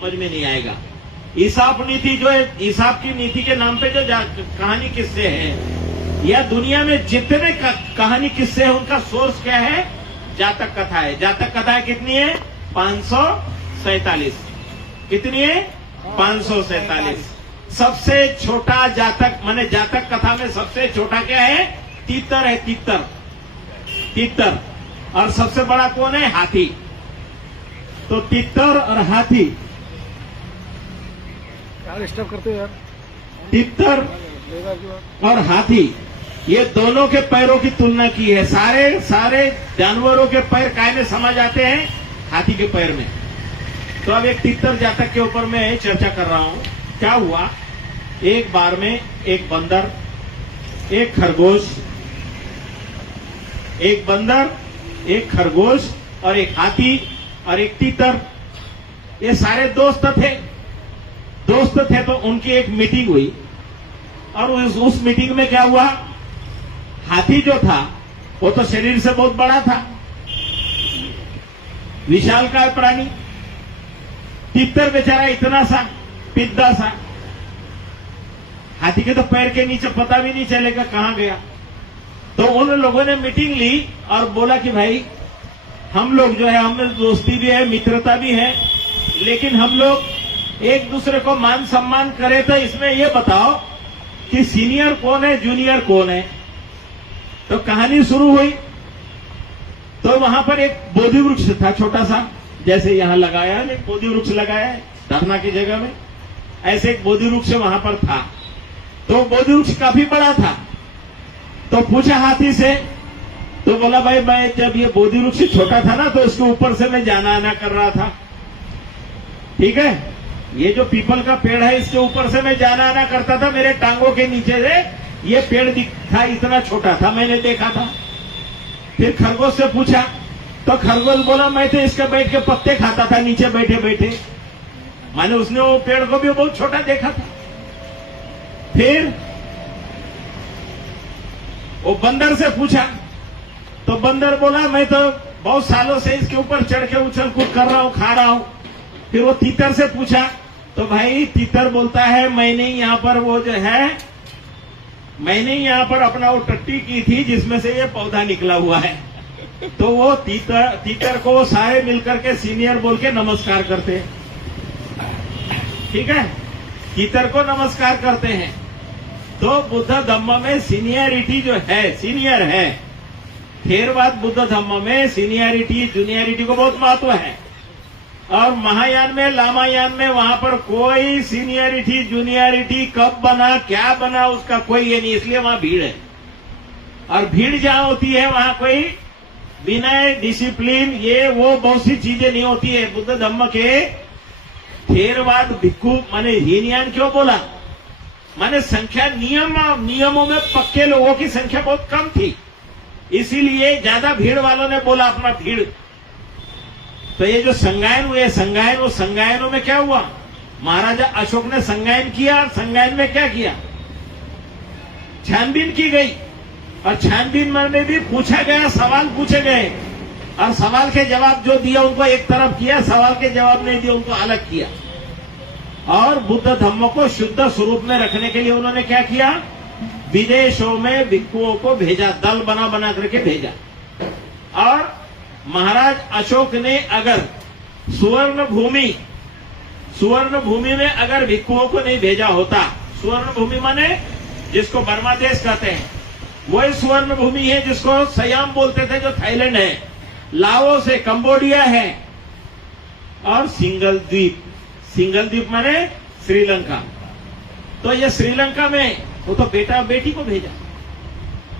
समझ में नहीं आएगा। ईसाफ नीति जो है, ईसाफ की नीति के नाम पे जो कहानी किस्से हैं, या दुनिया में जितने कहानी किस्से हैं उनका सोर्स क्या है? जातक कथा है। जातक कथा कितनी है? 547। कितनी है? 547। सबसे छोटा जातक माने जातक कथा में सबसे छोटा क्या है? तीतर है। तीतर, तीतर। और सबसे बड़ा कौन है? हाथी। तो तीतर और हाथी डिस्टर्ब करते हो यार। तीतर और हाथी, ये दोनों के पैरों की तुलना की है। सारे जानवरों के पैर काय में समा जाते हैं? हाथी के पैर में। तो अब एक तीतर जातक के ऊपर मैं चर्चा कर रहा हूं। क्या हुआ? एक बार में एक बंदर, एक खरगोश, एक बंदर, एक खरगोश और एक हाथी और एक तीतर, ये सारे दोस्त थे। तो उनकी एक मीटिंग हुई और उस मीटिंग में क्या हुआ? हाथी जो था वो तो शरीर से बहुत बड़ा था, विशालकाय प्राणी। तीतर बेचारा इतना सा पिद्दा सा, हाथी के तो पैर के नीचे पता भी नहीं चलेगा कहां गया। तो उन लोगों ने मीटिंग ली और बोला कि भाई हम लोग जो है, हमें दोस्ती भी है, मित्रता भी है, लेकिन हम लोग एक दूसरे को मान सम्मान करें, तो इसमें ये बताओ कि सीनियर कौन है, जूनियर कौन है। तो कहानी शुरू हुई। तो वहां पर एक बोधि वृक्ष था छोटा सा, जैसे यहां लगाया है, एक बोधि वृक्ष लगाया है धरना की जगह में, ऐसे एक बोधि वृक्ष वहां पर था। तो बोधि वृक्ष काफी बड़ा था। तो पूछा हाथी से, तो बोला भाई मैं जब ये बोधि वृक्ष छोटा था ना, तो उसके ऊपर से मैं जाना आना कर रहा था। ठीक है, ये जो पीपल का पेड़ है इसके ऊपर से मैं जाना आना करता था, मेरे टांगों के नीचे से ये पेड़ दिखा, इतना छोटा था, मैंने देखा था। फिर खरगोश से पूछा, तो खरगोश बोला मैं तो इसके बैठ के पत्ते खाता था नीचे बैठे बैठे, माने उसने वो पेड़ को भी बहुत छोटा देखा था। फिर वो बंदर से पूछा, तो बंदर बोला मैं तो बहुत सालों से इसके ऊपर चढ़ के उछल कूद कर रहा हूं, खा रहा हूं। फिर वो तीतर से पूछा, तो भाई तीतर बोलता है मैंने यहाँ पर वो जो है, मैंने यहाँ पर अपना वो टट्टी की थी जिसमें से ये पौधा निकला हुआ है। तो वो तीतर को वो सारे मिलकर के सीनियर बोल के नमस्कार करते हैं। ठीक है, तीतर को नमस्कार करते हैं। तो बुद्ध धम्म में सीनियरिटी जो है, सीनियर है। थेरवाद बुद्ध धम्म में सीनियरिटी जूनियरिटी को बहुत महत्व है। और महायान में, लामायान में वहां पर कोई सीनियरिटी जूनियरिटी कब बना, क्या बना, उसका कोई ये नहीं, इसलिए वहां भीड़ है। और भीड़ जहां होती है वहां कोई विनय, डिसिप्लिन, ये वो बहुत सी चीजें नहीं होती है। बुद्ध धम्म के थेरवाद भिक्खु माने हीनयान क्यों बोला? माने संख्या नियमों में पक्के लोगों की संख्या बहुत कम थी, इसीलिए ज्यादा भीड़ वालों ने बोला अपना भीड़। तो ये जो संगायन हुए, संगायनों में क्या हुआ? महाराजा अशोक ने संगायन किया। संगायन में क्या किया? छानबीन की गई, और छानबीन में भी पूछा गया, सवाल पूछे गए, और सवाल के जवाब जो दिया उनको एक तरफ किया, सवाल के जवाब नहीं दिया उनको अलग किया। और बुद्ध धम्म को शुद्ध स्वरूप में रखने के लिए उन्होंने क्या किया? विदेशों में भिक्षुओं को भेजा, दल बना बना करके भेजा। और महाराज अशोक ने अगर सुवर्ण भूमि में अगर भिक्षुओं को नहीं भेजा होता, सुवर्ण भूमि माने जिसको बर्मा देश कहते हैं, वही सुवर्ण भूमि है जिसको सयाम बोलते थे, जो थाईलैंड है, लाओस है, कंबोडिया है, और सिंगल द्वीप माने श्रीलंका। तो ये श्रीलंका में वो तो बेटा बेटी को भेजा।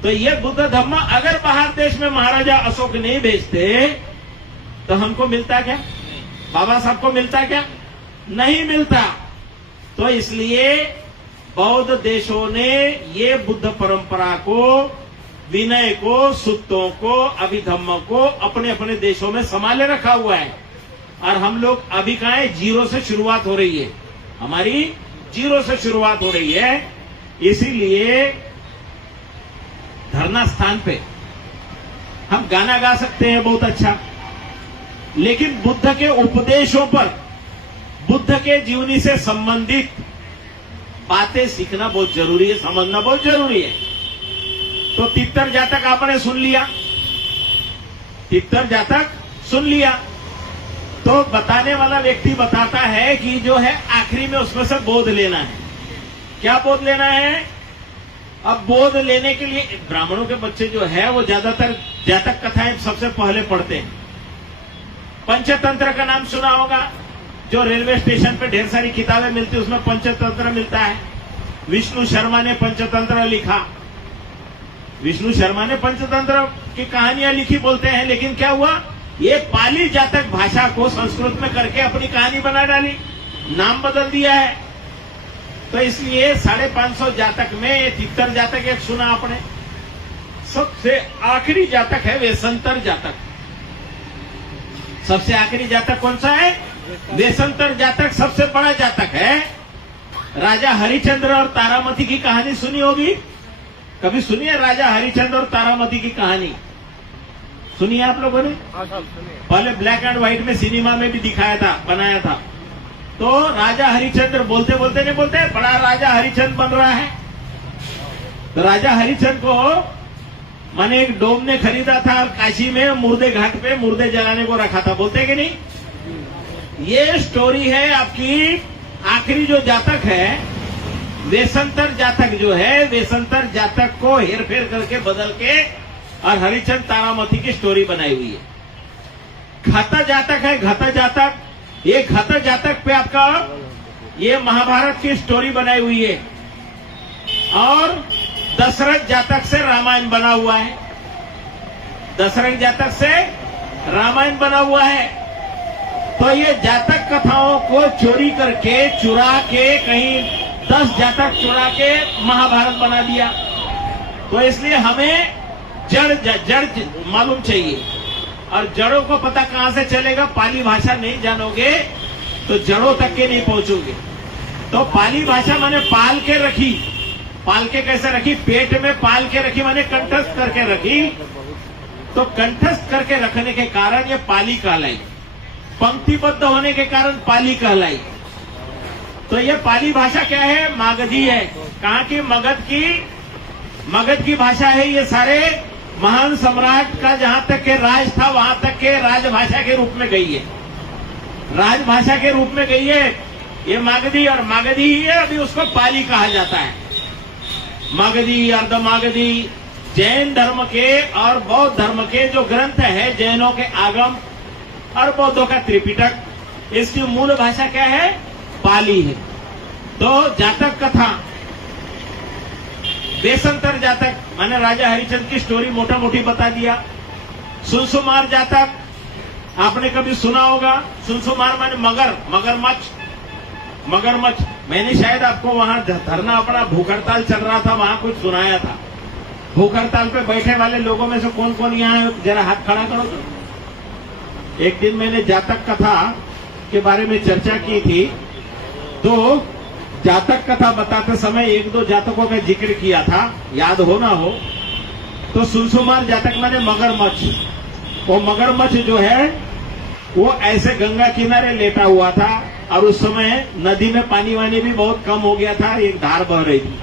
तो ये बुद्ध धम्म अगर बाहर देश में महाराजा अशोक नहीं भेजते तो हमको मिलता क्या? बाबा साहब को मिलता क्या? नहीं मिलता। तो इसलिए बौद्ध देशों ने ये बुद्ध परंपरा को, विनय को, सुत्तों को, अभिधम्म को अपने अपने देशों में संभाले रखा हुआ है। और हम लोग अभी कहाँ है? जीरो से शुरुआत हो रही है, हमारी जीरो से शुरुआत हो रही है। इसीलिए धरना स्थान पे हम गाना गा सकते हैं बहुत अच्छा, लेकिन बुद्ध के उपदेशों पर, बुद्ध के जीवनी से संबंधित बातें सीखना बहुत जरूरी है, समझना बहुत जरूरी है। तो तितर जातक आपने सुन लिया, तितर जातक सुन लिया। तो बताने वाला व्यक्ति बताता है कि जो है आखिरी में उसमें से बोध लेना है। क्या बोध लेना है? अब बोध लेने के लिए ब्राह्मणों के बच्चे जो है वो ज्यादातर जातक कथाएं सबसे पहले पढ़ते हैं। पंचतंत्र का नाम सुना होगा, जो रेलवे स्टेशन पे ढेर सारी किताबें मिलती है, उसमें पंचतंत्र मिलता है। विष्णु शर्मा ने पंचतंत्र लिखा, विष्णु शर्मा ने पंचतंत्र की कहानियां लिखी बोलते हैं, लेकिन क्या हुआ, ये पाली जातक भाषा को संस्कृत में करके अपनी कहानी बना डाली, नाम बदल दिया है। तो इसलिए 550 जातक में तितर जातक एक सुना आपने। सबसे आखिरी जातक है वेशंतर जातक। सबसे आखिरी जातक कौन सा है? वेशंतर जातक सबसे बड़ा जातक है। राजा हरिश्चंद्र और तारामती की कहानी सुनी होगी, कभी सुनी है? राजा हरिश्चंद्र और तारामती की कहानी सुनी है आप लोगों ने? पहले ब्लैक एंड व्हाइट में सिनेमा में भी दिखाया था, बनाया था। तो राजा हरिश्चंद्र बोलते बोलते नहीं बोलते, बड़ा राजा हरिश्चंद्र बन रहा है। तो राजा हरिश्चंद्र को माने एक डोम ने खरीदा था, काशी में मुर्दे घाट पे मुर्दे जलाने को रखा था, बोलते कि नहीं? ये स्टोरी है आपकी। आखिरी जो जातक है वेशंतर जातक जो है, वेशंतर जातक को हेरफेर करके बदल के और हरिश्चंद्र तारामती की स्टोरी बनाई हुई है। घाता जातक है, घाता जातक। ये घाता जातक पे आपका ये महाभारत की स्टोरी बनाई हुई है। और दशरथ जातक से रामायण बना हुआ है, दशरथ जातक से रामायण बना हुआ है। तो ये जातक कथाओं को चोरी करके, चुरा के, कहीं 10 जातक चुरा के महाभारत बना दिया। तो इसलिए हमें जड़ मालूम चाहिए, और जड़ों को पता कहां से चलेगा? पाली भाषा नहीं जानोगे तो जड़ों तक के नहीं पहुंचोगे। तो पाली भाषा माने पाल के रखी। पाल के कैसे रखी? पेट में पाल के रखी, माने कंठस्थ करके रखी। तो कंठस्थ करके रखने के कारण ये पाली कहलाई, पंक्तिबद्ध होने के कारण पाली कहलाई। तो ये पाली भाषा क्या है? मागधी है। कहाँ की? मगध की भाषा है। ये सारे महान सम्राट का जहां तक के राज था वहां तक के राजभाषा के रूप में गई है, राजभाषा के रूप में गई है ये मागधी। और मागधी ही है, अभी उसको पाली कहा जाता है। मागधी, अर्धमागधी जैन धर्म के और बौद्ध धर्म के जो ग्रंथ है, जैनों के आगम और बौद्धों का त्रिपिटक, इसकी मूल भाषा क्या है? पाली है। तो जातक कथा वेशंतर जातक माने राजा हरिश्चंद्र की स्टोरी मोटा मोटी बता दिया। सुनसुमार जातक आपने कभी सुना होगा। सुनसुमार माने मगरमच्छ। मैंने शायद आपको वहां धरना, अपना भूख हड़ताल चल रहा था, वहां कुछ सुनाया था। भूख हड़ताल पे बैठे वाले लोगों में से कौन कौन यहाँ, जरा हाथ खड़ा करो तो। एक दिन मैंने जातक कथा के बारे में चर्चा की थी, तो जातक कथा बताते समय 1-2 जातकों का जिक्र किया था, याद हो ना हो। तो सुनसुमार जातक माने मगरमच्छ। वो मगरमच्छ जो है वो ऐसे गंगा किनारे लेटा हुआ था, और उस समय नदी में पानी वानी भी बहुत कम हो गया था, एक धार बह रही थी।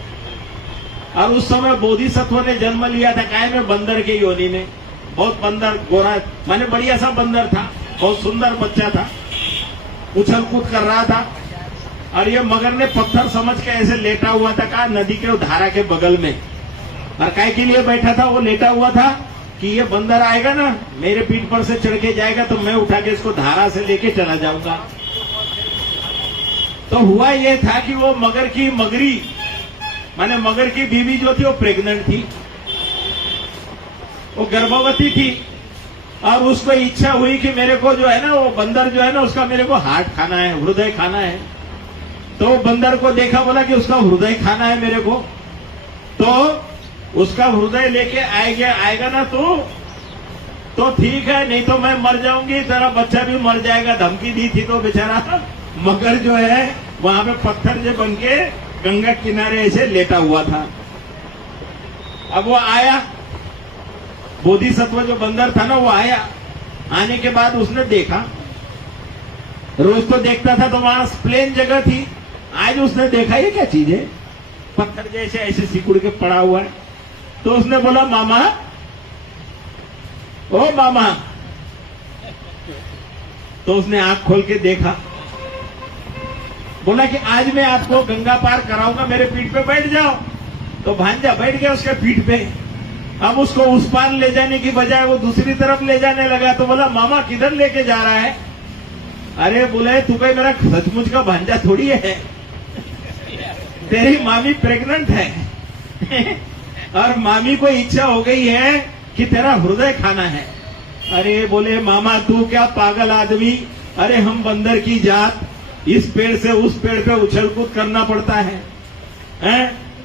और उस समय बोधिसत्व ने जन्म लिया था, काय में? बंदर के योनि में। बहुत बंदर, गोरा माने बढ़िया सा बंदर था, बहुत सुंदर बच्चा था, उछल कूद कर रहा था। और ये मगर ने पत्थर समझ के ऐसे लेटा हुआ था, कहा नदी के धारा के बगल में। और काय के लिए बैठा था? वो लेटा हुआ था कि ये बंदर आएगा ना, मेरे पीठ पर से चढ़ के जाएगा तो मैं उठा के इसको धारा से लेके चला जाऊंगा। तो हुआ ये था कि वो मगरी माने मगर की बीवी जो थी वो प्रेग्नेंट थी, वो गर्भवती थी। और उसको इच्छा हुई कि मेरे को जो है ना, वो बंदर जो है ना, उसका मेरे को हार्ट खाना है, हृदय खाना है। तो बंदर को देखा, बोला कि उसका हृदय खाना है मेरे को, तो उसका हृदय लेके आएगा ना तो ठीक है, नहीं तो मैं मर जाऊंगी, तेरा बच्चा भी मर जाएगा। धमकी दी थी। तो बेचारा मगर जो है वहां पे पत्थर जो बन के गंगा किनारे ऐसे लेटा हुआ था। अब वो आया, बोधिसत्व जो बंदर था ना, वो आया। आने के बाद उसने देखा रोज तो देखता था तो वहां प्लेन जगह थी, आज उसने देखा ये क्या चीज है, पत्थर जैसे ऐसे सिकुड़ के पड़ा हुआ है। तो उसने बोला मामा, ओ मामा। तो उसने आंख खोल के देखा, बोला कि आज मैं आपको गंगा पार कराऊंगा, मेरे पीठ पे बैठ जाओ। तो भांजा बैठ गया उसके पीठ पे। अब उसको उस पार ले जाने की बजाय वो दूसरी तरफ ले जाने लगा। तो बोला मामा किधर लेके जा रहा है? अरे बोले तू कोई मेरा सचमुच का भांजा थोड़ी है, तेरी मामी प्रेग्नेंट है और मामी को इच्छा हो गई है कि तेरा हृदय खाना है। अरे बोले मामा तू क्या पागल आदमी, अरे हम बंदर की जात, इस पेड़ से उस पेड़ पे उछल कूद करना पड़ता है,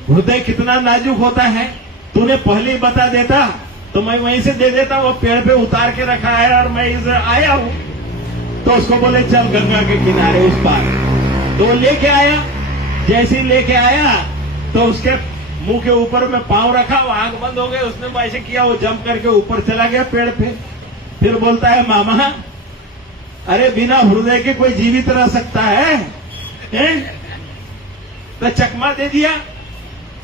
हृदय कितना नाजुक होता है, तूने पहले ही बता देता तो मैं वहीं से दे देता, वो पेड़ पे उतार के रखा है और मैं इधर आया हूं। तो उसको बोले चल गंगा के किनारे उस पार। तो लेके आया, जैसे ही लेके आया तो उसके मुंह के ऊपर में पांव रखा, वो आंख बंद हो गई, उसने ऐसे किया, वो जंप करके ऊपर चला गया पेड़ पे। फिर बोलता है मामा अरे बिना हृदय के कोई जीवित रह सकता है? तो चकमा दे दिया।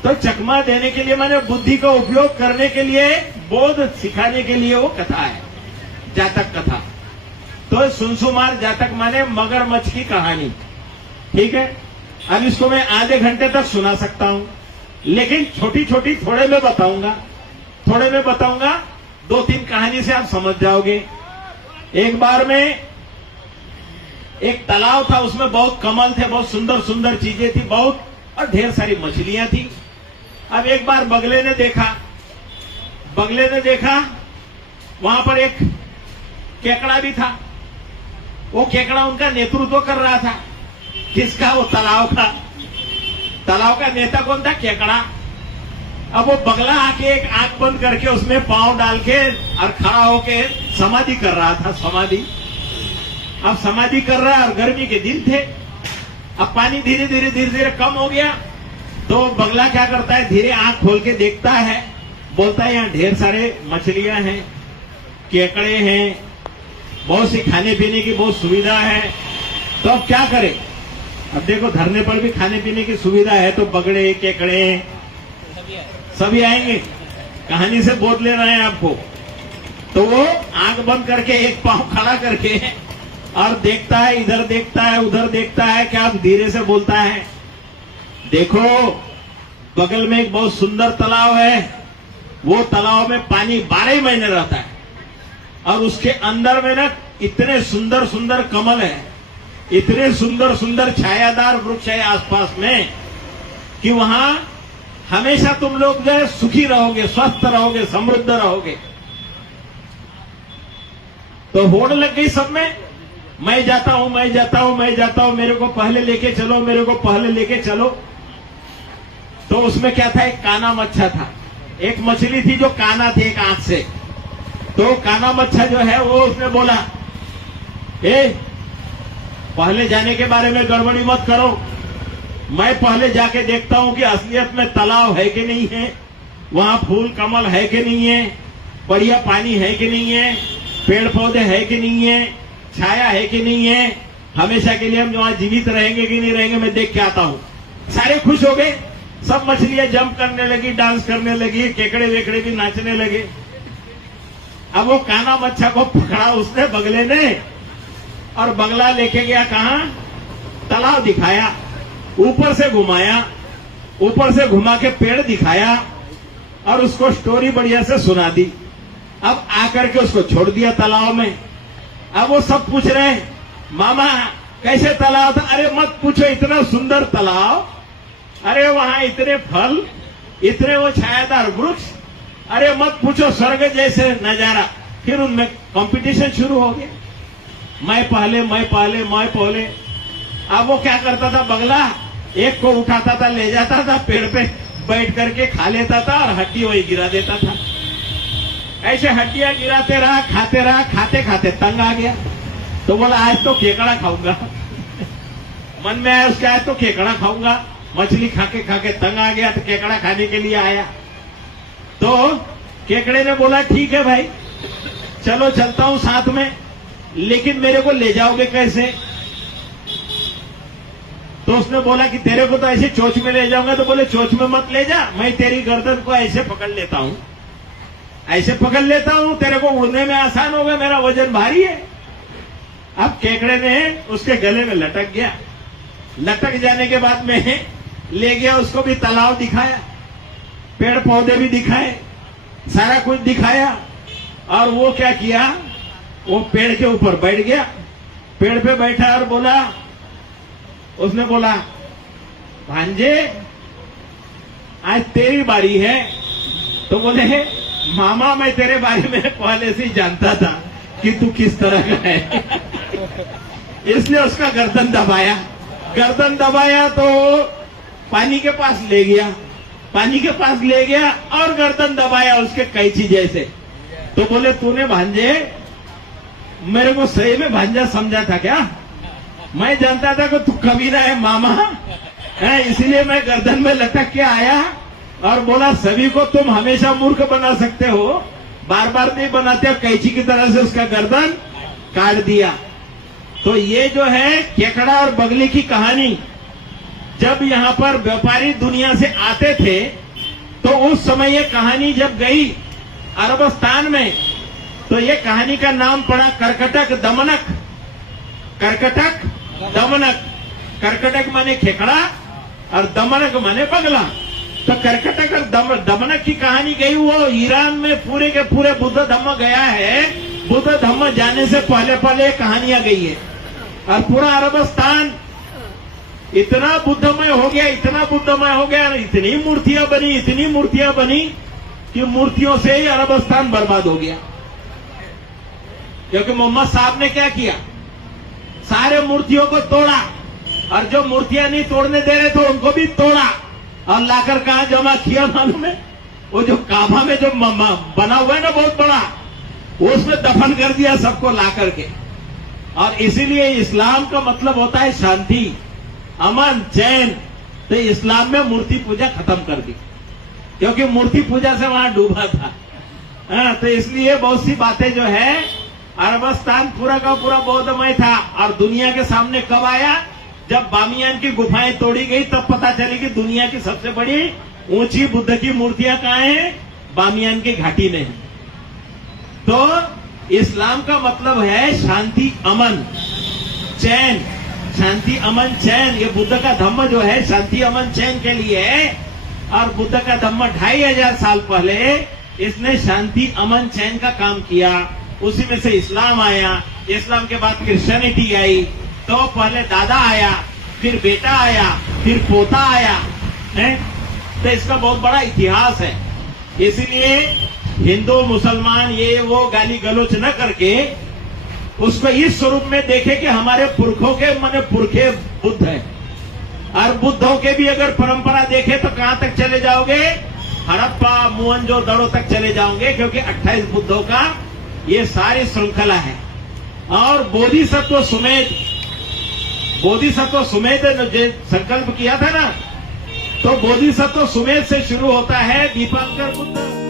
तो चकमा देने के लिए मैंने बुद्धि का उपयोग करने के लिए, बोध सिखाने के लिए वो कथा है, जातक कथा। तो सुनसुमार जातक माने मगरमच्छ की कहानी, ठीक है। अब इसको मैं आधे घंटे तक सुना सकता हूं, लेकिन छोटी छोटी थोड़े में बताऊंगा, दो तीन कहानी से आप समझ जाओगे। एक बार में एक तालाब था, उसमें बहुत कमल थे, बहुत सुंदर सुंदर चीजें थी, बहुत, और ढेर सारी मछलियां थी। अब एक बार बगले ने देखा वहां पर एक केकड़ा भी था। वो केकड़ा उनका नेतृत्व कर रहा था। किसका? वो तालाब का नेता कौन था? केकड़ा। अब वो बगला आके एक आंख बंद करके उसमें पांव डाल के और खड़ा होके समाधि कर रहा था, समाधि। अब समाधि कर रहा है और गर्मी के दिन थे। अब पानी धीरे धीरे कम हो गया। तो बगला क्या करता है, धीरे आंख खोल के देखता है, बोलता है यहाँ ढेर सारे मछलियां हैं, केकड़े हैं, बहुत सी खाने पीने की बहुत सुविधा है, तो अब क्या करें? अब देखो धरने पर भी खाने पीने की सुविधा है, तो बगड़े केकड़े सभी आएंगे। कहानी से बोध लेना है आपको। तो वो आंख बंद करके एक पांव खड़ा करके और देखता है, इधर देखता है, उधर देखता है, क्या धीरे से बोलता है, देखो बगल में एक बहुत सुंदर तालाब है, वो तालाब में पानी 12 महीने रहता है और उसके अंदर में ना इतने सुंदर सुंदर कमल है, इतने सुंदर सुंदर छायादार वृक्ष है आसपास में कि वहां हमेशा तुम लोग जो है सुखी रहोगे, स्वस्थ रहोगे, समृद्ध रहोगे। तो होड़ लग गई सब में, मैं जाता हूं, मेरे को पहले लेके चलो। तो उसमें क्या था, एक काना मच्छा था, एक मछली थी जो काना थी एक आंख से। तो काना मच्छा जो है वो उसने बोला, पहले जाने के बारे में गड़बड़ी मत करो, मैं पहले जाके देखता हूं कि असलियत में तालाब है कि नहीं है, वहां फूल कमल है कि नहीं है, बढ़िया पानी है कि नहीं है, पेड़ पौधे है कि नहीं है, छाया है कि नहीं है, हमेशा के लिए हम वहां जीवित रहेंगे कि नहीं रहेंगे, मैं देख के आता हूं। सारे खुश हो गए, सब मछलियां जंप करने लगी, डांस करने लगी, केकड़े वेकड़े भी नाचने लगे। अब वो काना मच्छा को पकड़ा उसने, बगले ने, और बगला लेके गया कहां, तालाब दिखाया, ऊपर से घुमा के पेड़ दिखाया और उसको स्टोरी बढ़िया से सुना दी। अब आकर के उसको छोड़ दिया तालाब में। अब वो सब पूछ रहे हैं, मामा कैसे तालाब था? अरे मत पूछो, इतना सुंदर तालाब, अरे वहां इतने फल, इतने वो छायादार वृक्ष, अरे मत पूछो, स्वर्ग जैसे नजारा। फिर उनमें कंपटीशन शुरू हो गया, मैं पहले। अब वो क्या करता था, बगला एक को उठाता था, ले जाता था, पेड़ पे बैठ करके खा लेता था और हड्डी वही गिरा देता था। ऐसे हड्डियां गिराते रहा, खाते खाते तंग आ गया। तो बोला आज तो केकड़ा खाऊंगा मन में आया उसके, आज तो केकड़ा खाऊंगा। मछली खाके तंग आ गया तो केकड़ा खाने के लिए आया। तो केकड़े ने बोला ठीक है भाई, चलो चलता हूं साथ में, लेकिन मेरे को ले जाओगे कैसे? तो उसने बोला कि तेरे को तो ऐसे चोंच में ले जाऊंगा। तो बोले चोंच में मत ले जा, मैं तेरी गर्दन को ऐसे पकड़ लेता हूं, ऐसे पकड़ लेता हूं, तेरे को उड़ने में आसान होगा, मेरा वजन भारी है। अब केकड़े ने उसके गले में लटक गया। लटक जाने के बाद में ले गया, उसको भी तालाब दिखाया, पेड़ पौधे भी दिखाए, सारा कुछ दिखाया। और वो क्या किया, वो पेड़ के ऊपर बैठ गया। पेड़ पे बैठा और बोला, उसने बोला भांजे आज तेरी बारी है। तो बोले मामा मैं तेरे बारे में पहले से ही जानता था कि तू किस तरह का है। इसलिए उसका गर्दन दबाया। गर्दन दबाया तो पानी के पास ले गया, पानी के पास ले गया और गर्दन दबाया उसके कैंची जैसे। तो बोले तूने भांजे मेरे को सही में भांजा समझा था क्या? मैं जानता था कि तू कमीना है मामा है, इसीलिए मैं गर्दन में लटक के आया और बोला सभी को तुम हमेशा मूर्ख बना सकते हो, बार बार नहीं बनाते हो। कैंची की तरह से उसका गर्दन काट दिया। तो ये जो है केकड़ा और बगली की कहानी, जब यहाँ पर व्यापारी दुनिया से आते थे तो उस समय ये कहानी जब गई अरबस्तान में, तो ये कहानी का नाम पड़ा कर्कटक दमनक। कर्कटक दमनक, कर्कटक माने खेकड़ा और दमनक माने बगला। तो कर्कटक और दमनक की कहानी गई, वो ईरान में पूरे के पूरे बुद्ध धम्म गया है। बुद्ध धम्म जाने से पहले पहले कहानियां गई है और पूरा अरबस्तान इतना बुद्धमय हो गया, इतना बुद्धमय हो गया, इतनी मूर्तियां बनी, इतनी मूर्तियां बनी कि मूर्तियों से ही अरबस्तान बर्बाद हो गया। क्योंकि मोहम्मद साहब ने क्या किया, सारे मूर्तियों को तोड़ा और जो मूर्तियां नहीं तोड़ने दे रहे थे उनको भी तोड़ा और लाकर कहां जमा किया मालूम है? वो जो काबा में जो बना हुआ है ना बहुत बड़ा, वो उसमें दफन कर दिया सबको ला करके। और इसीलिए इस्लाम का मतलब होता है शांति, अमन, चैन। तो इस्लाम में मूर्ति पूजा खत्म कर दी, क्योंकि मूर्ति पूजा से वहां डूबा था। तो इसलिए बहुत सी बातें जो है, अरबस्तान पूरा का पूरा बौद्धमय था। और दुनिया के सामने कब आया, जब बामियान की गुफाएं तोड़ी गई, तब पता चली कि दुनिया की सबसे बड़ी ऊंची बुद्ध की मूर्तियां कहाँ हैं, बामियान की घाटी में है। तो इस्लाम का मतलब है शांति, अमन, चैन। शांति, अमन, चैन। ये बुद्ध का धम्म जो है शांति, अमन, चैन के लिए है। और बुद्ध का धम्म 2500 साल पहले इसने शांति, अमन, चैन का काम किया। उसी में से इस्लाम आया। इस्लाम के बाद क्रिश्चियनिटी आई। तो पहले दादा आया, फिर बेटा आया, फिर पोता आया है। तो इसका बहुत बड़ा इतिहास है। इसीलिए हिंदू मुसलमान ये वो गाली गलोच न करके उसको इस स्वरूप में देखे कि हमारे पुरखों के माने पुरखे बुद्ध है। और बुद्धों के भी अगर परंपरा देखे तो कहां तक चले जाओगे, हड़प्पा मोहनजोदड़ो तक चले जाओगे, क्योंकि 28 बुद्धों का ये सारी श्रृंखला है। और बोधिसत्व सुमेध ने संकल्प किया था ना, तो बोधिसत्व सुमेध से शुरू होता है दीपांकर बुद्ध।